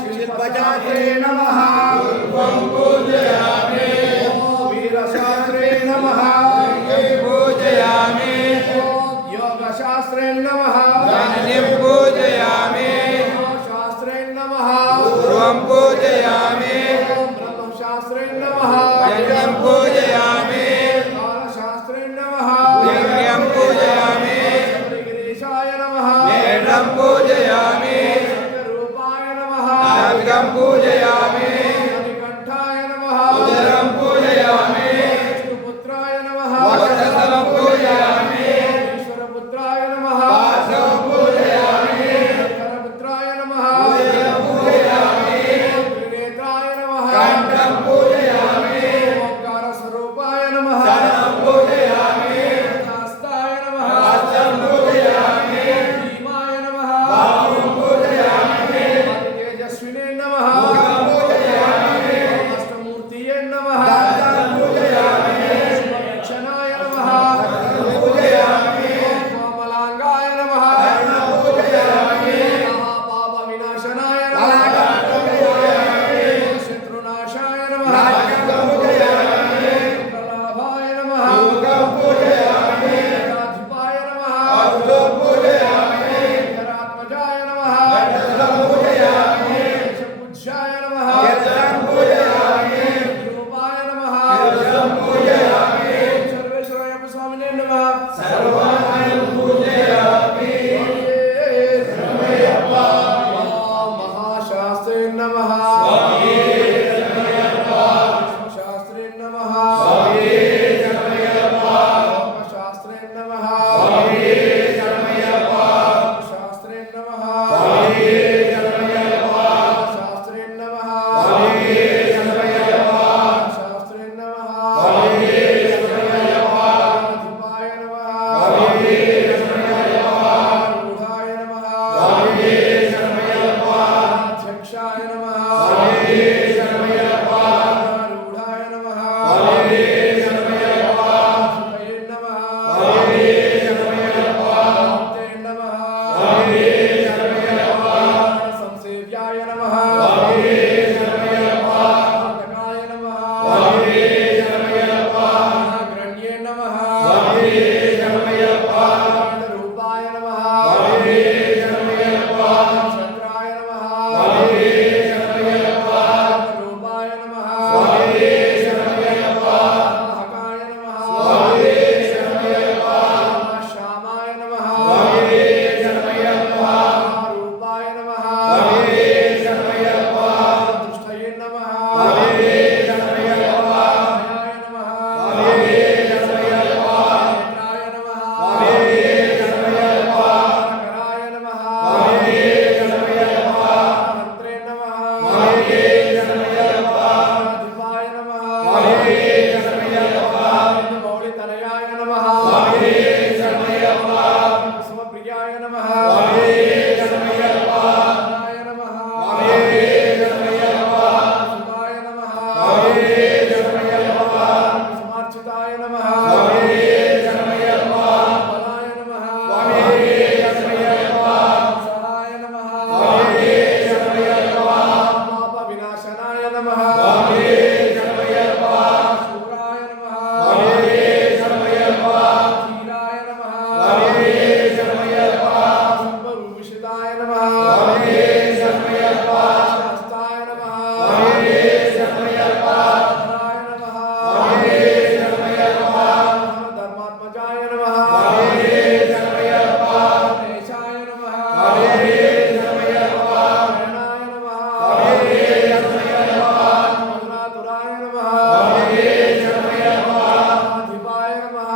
शिल्पशास्त्रे नमः वीरशास्त्रे नमः पूजयामि योगशास्त्रे नमः पूजयामि शास्त्रे नमः पूर्वं पूजयामि ब्रह्मशास्त्रे नमः यज्ञं पूजयामि कालशास्त्रे नमः यज्ञं पूजयामि गिरीशाय नमः वेदं पूजयामि रूपाय नमः नागं पूजयामि मणिकण्ठाय नमः उदरं पूजयामि पुत्राय नमः वक्षस्थलं पूजयामि ईश्वरपुत्राय नमः वासं पूजयामि पुत्राय नमः पूजयामि त्रिनेत्राय नमः कण्ठं पूजयामि ओंकारस्वरूपाय नमः शरणं पूजयामि हस्ताय नमः हस्तं पूजयामि भीमाय नमः बाहुं पूजयामि तेजस्विने नमः मुखं पूजयामि अष्टमूर्तिये नमः दन्तं पूजयामि क्षणाय नमः पूजयामि कोमलांगाय नमः पूजयामि महापापविनाशनाय नमः शत्रुनाशाय नमः पूजयामि प्रलाभाय नमः मुखं पूजयामि राधिपाय नमः औषधं पूजयामि धरात्मजाय नमः रजतं पूजयामि पूज्याय नमः कीर्तनं पूजयामि रूपाय नमः कीर्तनं पूजयामि सर्वेश्वराय स्वामिने नमः सर्वान् पूजयामि महाशास्त्रे नमः शास्त्रे नमः शास्त्रे नमः शास्त्रे नमः शास्त्रे नमः शास्त्रे नमः अधिपाय नमः रूढाय नमः अध्यक्षाय नमः रूढाय नमः सुतये नमः ते नमः संसेव्याय नमः घातकाय नमः ग्रण्ये नमः रूपाय नमः चक्राय नमः रूपाय नमः वाहकाय नमः श्यामाय नमः रूपाय नमः दृष्टये नमः भयाय नमः नेत्राय नमः कराय नमः हन्त्रे नमः अधिपाय नमः मौलितनयाय नमः कुसुमप्रियाय नमः नाय नमः सुताय नमः कुसुमार्चिताय नमः बलाय नमः सहाय नमः पापविनाशनाय नमः शूराय नमः धीराय नमः सर्वविषिताय नमः शास्ताय नमः धराय नमः धर्मात्मजाय नमः गणेशाय नमः शरणाय नमः मधुरातुराय नमः अधिपाय नमः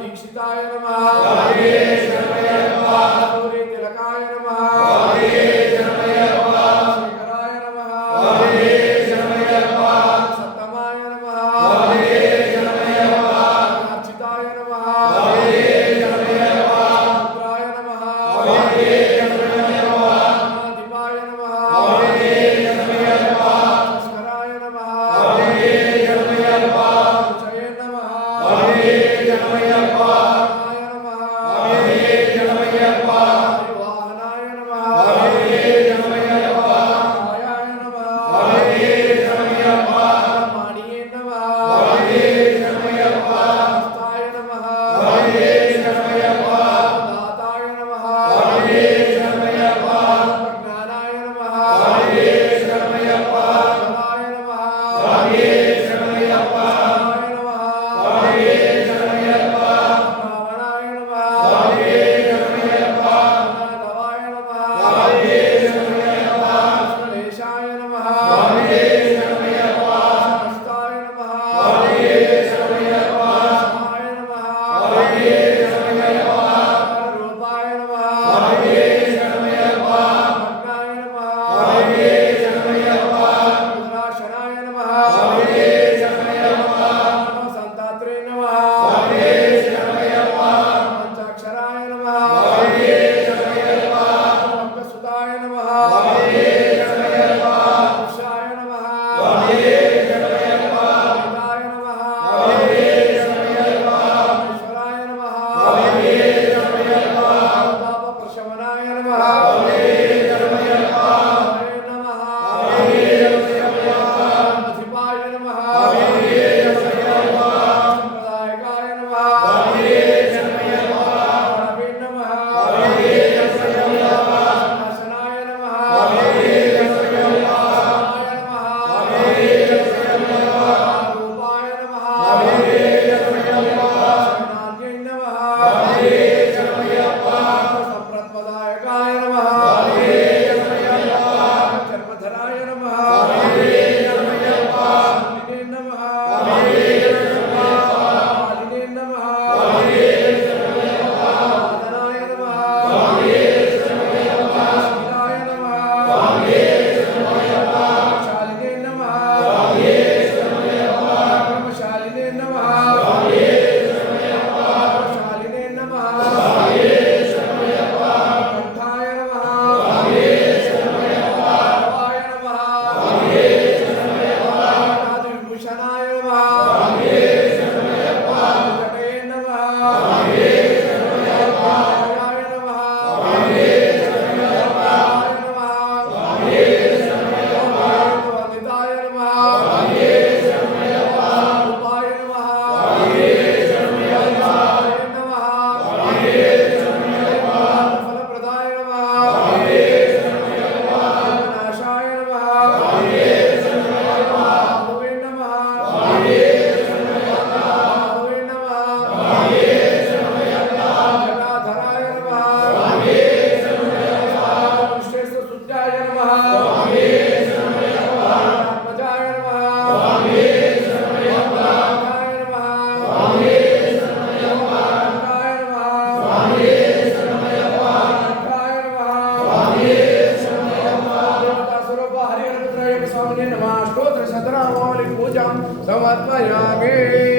दीक्षिताय नमः तिलकाय नमः शेखराय नमः सत्तमाय नमः अर्चिताय नमः रुद्राय नमः दीपाय नमः स्कराय नमः रुचये नमः पूजां समर्पयामि